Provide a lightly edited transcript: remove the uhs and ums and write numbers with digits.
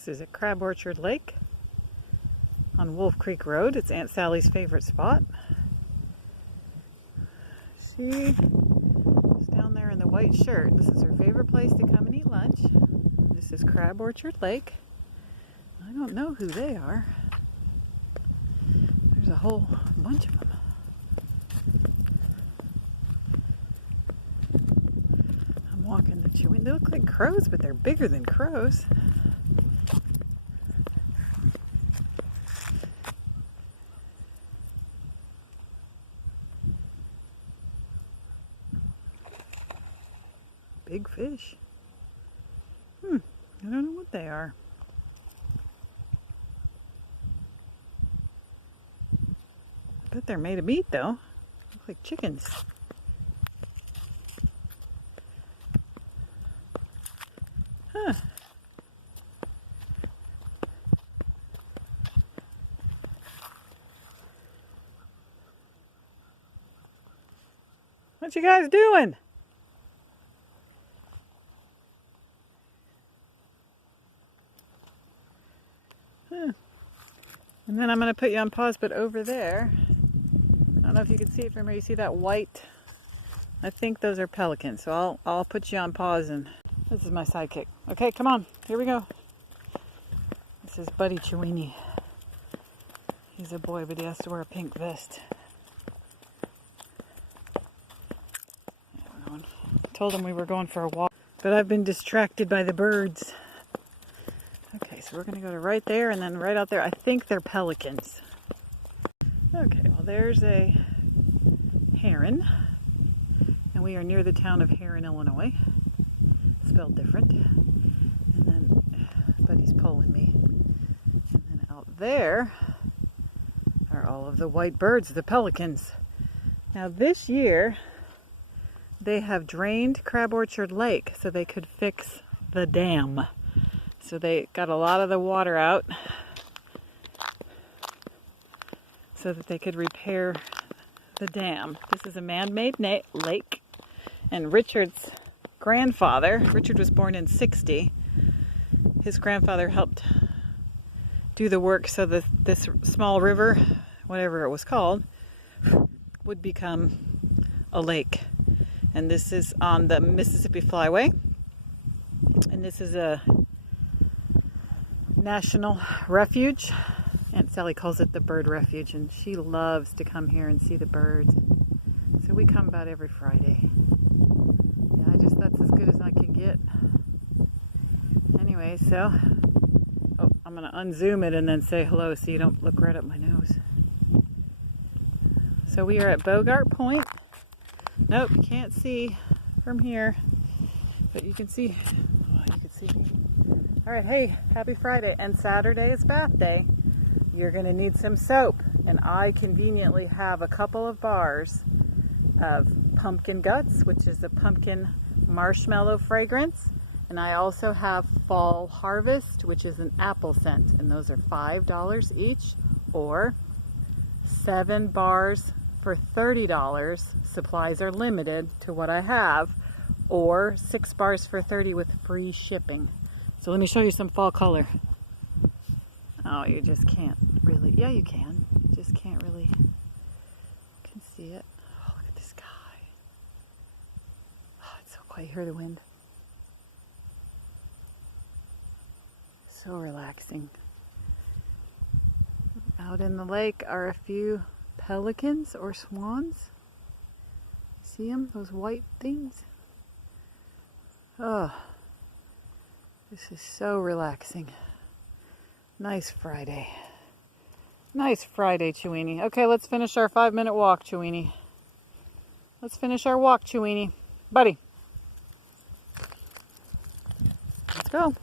This is at Crab Orchard Lake on Wolf Creek Road. It's Aunt Sally's favorite spot. She is down there in the white shirt. This is her favorite place to come and eat lunch. This is Crab Orchard Lake. I don't know who they are. There's a whole bunch of them. I'm walking the Chewini. They look like crows, but they're bigger than crows. Big fish. I don't know what they are. I bet they're made of meat though. Look like chickens. Huh. What you guys doing? And then I'm going to put you on pause, but over there, I don't know if you can see it from here. You see that white? I think those are pelicans. So I'll put you on pause, and this is my sidekick. Okay, come on. Here we go. This is Buddy Chewini. He's a boy, but he has to wear a pink vest. I told him we were going for a walk, but I've been distracted by the birds. Okay, so we're going to go to right there and then right out there. I think they're pelicans. Okay, well there's a heron. And we are near the town of Herrin, Illinois. Spelled different. And then Buddy's pulling me. And then out there are all of the white birds, the pelicans. Now this year, they have drained Crab Orchard Lake so they could fix the dam. So they got a lot of the water out so that they could repair the dam. This is a man-made lake, and Richard's grandfather, Richard was born in '60, his grandfather helped do the work so that this small river, whatever it was called, would become a lake. And this is on the Mississippi Flyway, and this is a national refuge. Aunt Sally calls it the bird refuge, and she loves to come here and see the birds. So we come about every Friday. Yeah, that's as good as I can get. Anyway, so I'm gonna unzoom it and then say hello so you don't look right up my nose. So we are at Bogart Point. Nope, you can't see from here, but you can see. Oh, you can see me. All right, hey, happy Friday, and Saturday is bath day. You're gonna need some soap, and I conveniently have a couple of bars of pumpkin guts, which is a pumpkin marshmallow fragrance, and I also have fall harvest, which is an apple scent, and those are $5 each, or 7 bars for $30. Supplies are limited to what I have, or 6 bars for $30 with free shipping. So let me show you some fall color. Oh, you just can't really. Yeah, you can. You just can't really. You can see it. Oh, look at the sky. Oh, it's so quiet. Hear the wind. So relaxing. Out in the lake are a few pelicans or swans. See them? Those white things? Oh. This is so relaxing. Nice Friday. Nice Friday, Chewini. Okay, let's finish our 5-minute walk, Chewini. Let's finish our walk, Chewini. Buddy. Let's go.